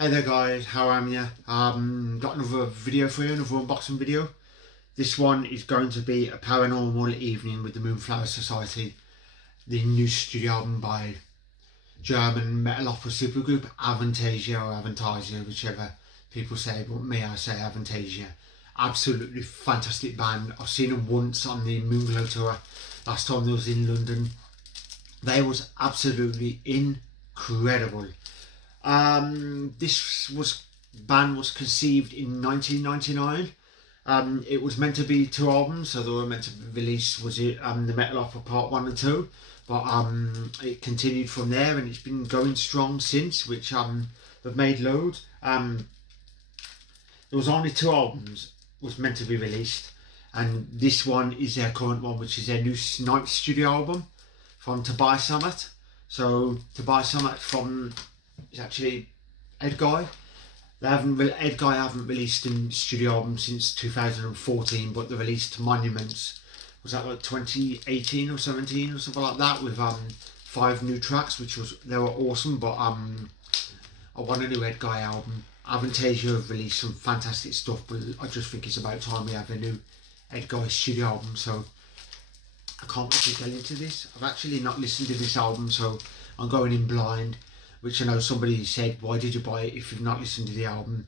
Hey there guys, how am ya? Got another video for you, another unboxing video. This one is going to be a paranormal evening with the Moonflower Society, the new studio album by German metal opera supergroup Avantasia or Avantasia, whichever people say, but me I say Avantasia. Absolutely fantastic band. I've seen them once on the Moonglow tour, last time they was in London. They was absolutely incredible. This band was conceived in 1999. It was meant to be two albums, so they were meant to release the Metal Opera Part 1 and 2, but it continued from there and it's been going strong since, which they've made loads. There was only two albums was meant to be released, and this one is their current one, which is their new ninth studio album from Tobias Sammet. So Tobias Sammet is actually Ed Guy. Ed Guy haven't released a studio album since 2014, but they released Monuments. Was that like 2018 or 17 or something like that, with 5 new tracks, they were awesome. But I want a new Ed Guy album. Avantasia have released some fantastic stuff, but I just think it's about time we have a new Ed Guy studio album. So I can't wait to get into this. I've actually not listened to this album, so I'm going in blind. Which I know somebody said, why did you buy it if you've not listened to the album?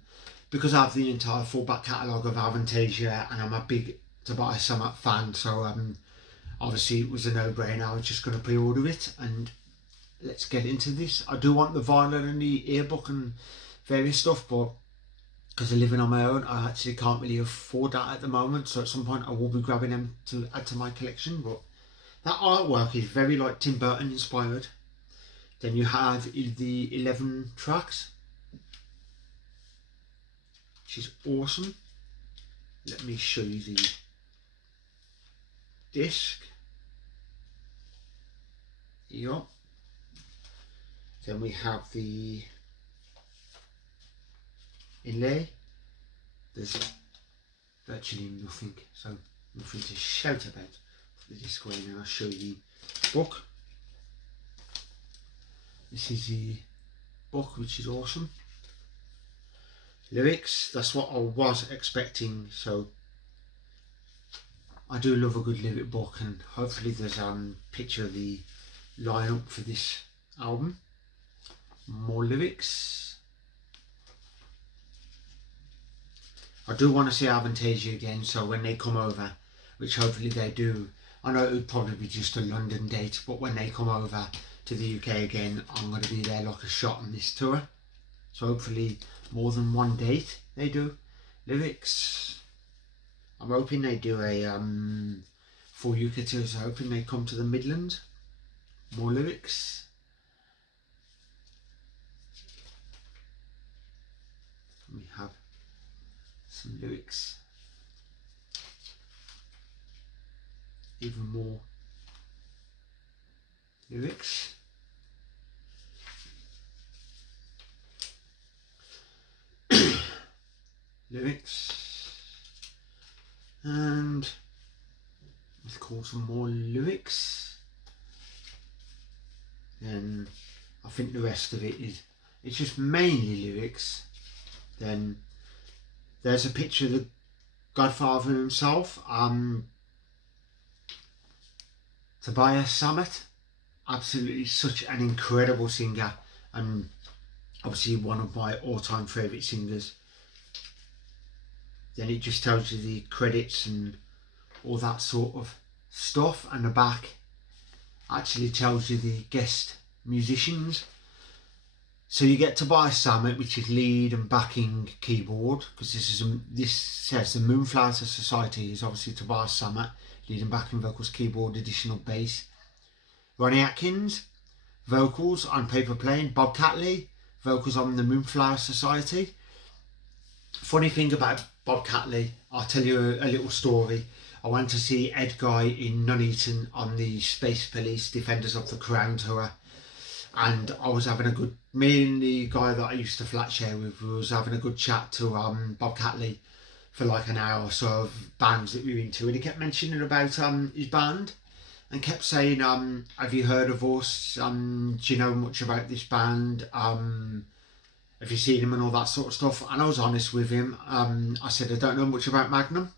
Because I have the entire full back catalogue of Avantasia and I'm a big Tobias Sammet fan, so obviously it was a no-brainer. I was just going to pre-order it, and let's get into this. I do want the vinyl and the earbook and various stuff, but because I'm living on my own, I actually can't really afford that at the moment, so at some point I will be grabbing them to add to my collection. But that artwork is very like Tim Burton inspired. Then you have the 11 tracks, which is awesome. Let me show you the disc. Here you go. Then we have the inlay. There's virtually nothing, so nothing to shout about. Put the disc away and I'll show you the book. This is the book, which is awesome. Lyrics, that's what I was expecting, so I do love a good lyric book, and hopefully there's a picture of the lineup for this album. More lyrics. I do want to see Avantasia again, so when they come over, which hopefully they do, I know it would probably be just a London date, but when they come over to the UK again, I'm going to be there like a shot on this tour, so hopefully more than one date they do. Lyrics, I'm hoping they do a full UK tour, so hoping they come to the Midlands. More lyrics. We have some lyrics, even more lyrics. Lyrics, and let's call some more lyrics. Then I think the rest of it's just mainly lyrics. Then there's a picture of the Godfather himself, Tobias Sammet. Absolutely such an incredible singer, and obviously one of my all-time favourite singers. Then it just tells you the credits and all that sort of stuff, and the back actually tells you the guest musicians. So you get Tobias Sammet, which is lead and backing keyboard, because this says the Moonflower Society is obviously Tobias Sammet, lead and backing vocals, keyboard, additional bass. Ronnie Atkins, vocals on Paper Plane. Bob Catley, vocals on the Moonflower Society. Funny thing about Bob Catley, I'll tell you a little story. I went to see Ed Guy in Nuneaton on the Space Police Defenders of the Crown tour, and I was having me and the guy that I used to flat share with was having a good chat to Bob Catley for like an hour or so of bands that we were into, and he kept mentioning about his band and kept saying, have you heard of us? Do you know much about this band? have you seen him and all that sort of stuff. And I was honest with him. I said, I don't know much about Magnum.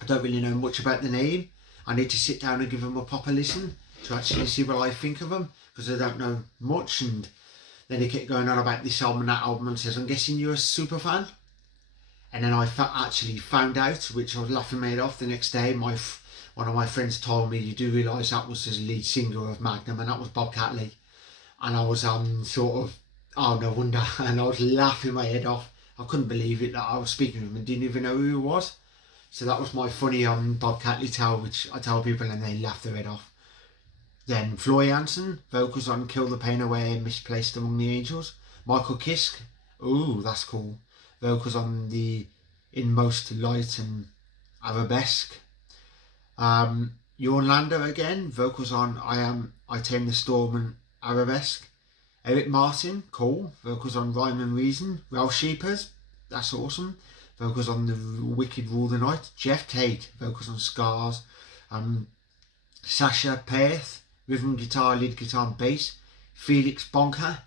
I don't really know much about the name. I need to sit down and give him a proper listen to actually see what I think of him, because I don't know much. And then he kept going on about this album and that album and says, I'm guessing you're a super fan. And then I actually found out, which I was laughing my head off the next day. One of my friends told me, you do realise that was the lead singer of Magnum, and that was Bob Catley. And I was sort of, oh, no wonder. And I was laughing my head off. I couldn't believe it that I was speaking to him and didn't even know who he was. So that was my funny Bob Catley tale, which I tell people and they laugh their head off. Then Floyd Hansen, vocals on Kill the Pain Away and Misplaced Among the Angels. Michael Kiske, ooh, that's cool. Vocals on the In Most Light and Arabesque. Jorn Lander again, vocals on I Tame the Storm and Arabesque. Eric Martin, cool, vocals on Rhyme and Reason. Ralph Sheepers, that's awesome, vocals on The Wicked Rule the Night. Jeff Tate, vocals on Scars. Sasha Paeth, rhythm guitar, lead guitar and bass. Felix Bonka,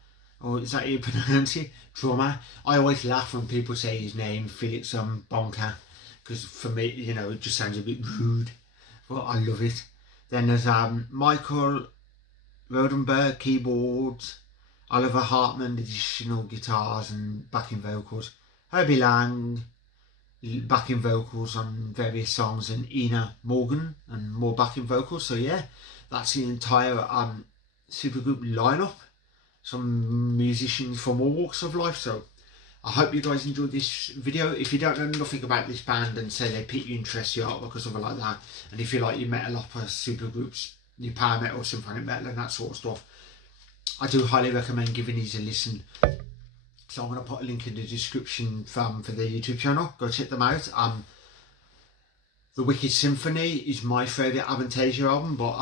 or is that how you pronounce it? Drummer. I always laugh when people say his name, Felix Bonka, because for me, you know, it just sounds a bit rude, but I love it. Then there's Michael Rodenberg, keyboards. Oliver Hartman, additional guitars and backing vocals. Herbie Lang, backing vocals on various songs, and Ina Morgan and more backing vocals. So yeah, that's the entire supergroup lineup. Some musicians from all walks of life. So I hope you guys enjoyed this video. If you don't know nothing about this band and say they pique your interest, your artwork or something like that, and if you like your metal opera supergroups, your power metal, symphonic metal and that sort of stuff, I do highly recommend giving these a listen. So I'm going to put a link in the description for their YouTube channel. Go check them out. The Wicked Symphony is my favourite Avantasia album, but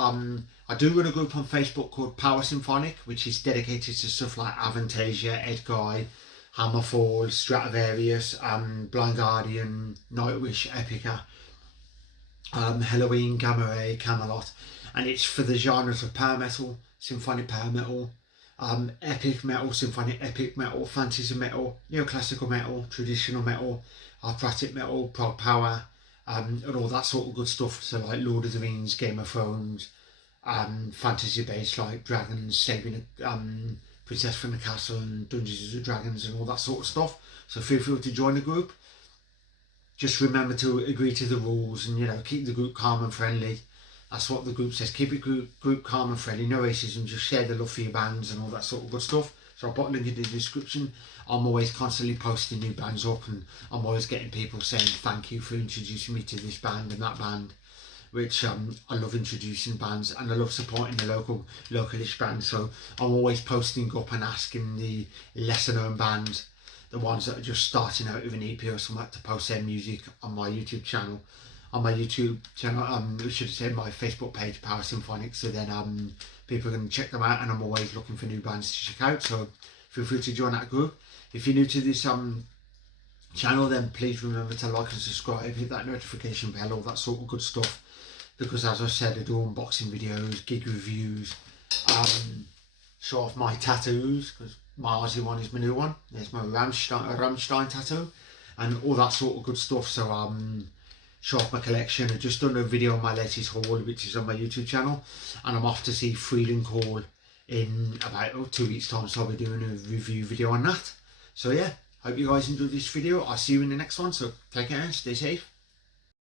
I do run a group on Facebook called PowerSymphonic, which is dedicated to stuff like Avantasia, Edguy, Hammerfall, Stratovarius, Blind Guardian, Nightwish, Epica, Halloween, Gamma Ray, Camelot, and it's for the genres of power metal, symphonic power metal, epic metal, symphonic epic metal, fantasy metal, neoclassical metal, traditional metal, operatic metal, prog power, and all that sort of good stuff. So like Lord of the Rings, Game of Thrones, fantasy based like dragons, saving a princess from the castle and Dungeons and Dragons and all that sort of stuff. So feel free to join the group. Just remember to agree to the rules and, you know, keep the group calm and friendly. That's what the group says. Keep it group calm and friendly. No racism. Just share the love for your bands and all that sort of good stuff. So I'll put a link in the description. I'm always constantly posting new bands up, and I'm always getting people saying thank you for introducing me to this band and that band, which I love introducing bands, and I love supporting the localish bands. So I'm always posting up and asking the lesser known bands, the ones that are just starting out with an EP or something, to post their music on my YouTube channel. We should have said my Facebook page, PowerSymphonic, so then people can check them out, and I'm always looking for new bands to check out, so feel free to join that group. If you're new to this channel, then please remember to like and subscribe, hit that notification bell, all that sort of good stuff, because as I said, I do unboxing videos, gig reviews, show off my tattoos, because my Aussie one is my new one. There's my Rammstein tattoo, and all that sort of good stuff. So show off my collection. I've just done a video on my latest haul, which is on my YouTube channel, and I'm off to see Freedom Call in about 2 weeks time, so I'll be doing a review video on that. So yeah, hope you guys enjoyed this video. I'll see you in the next one, so take care, stay safe.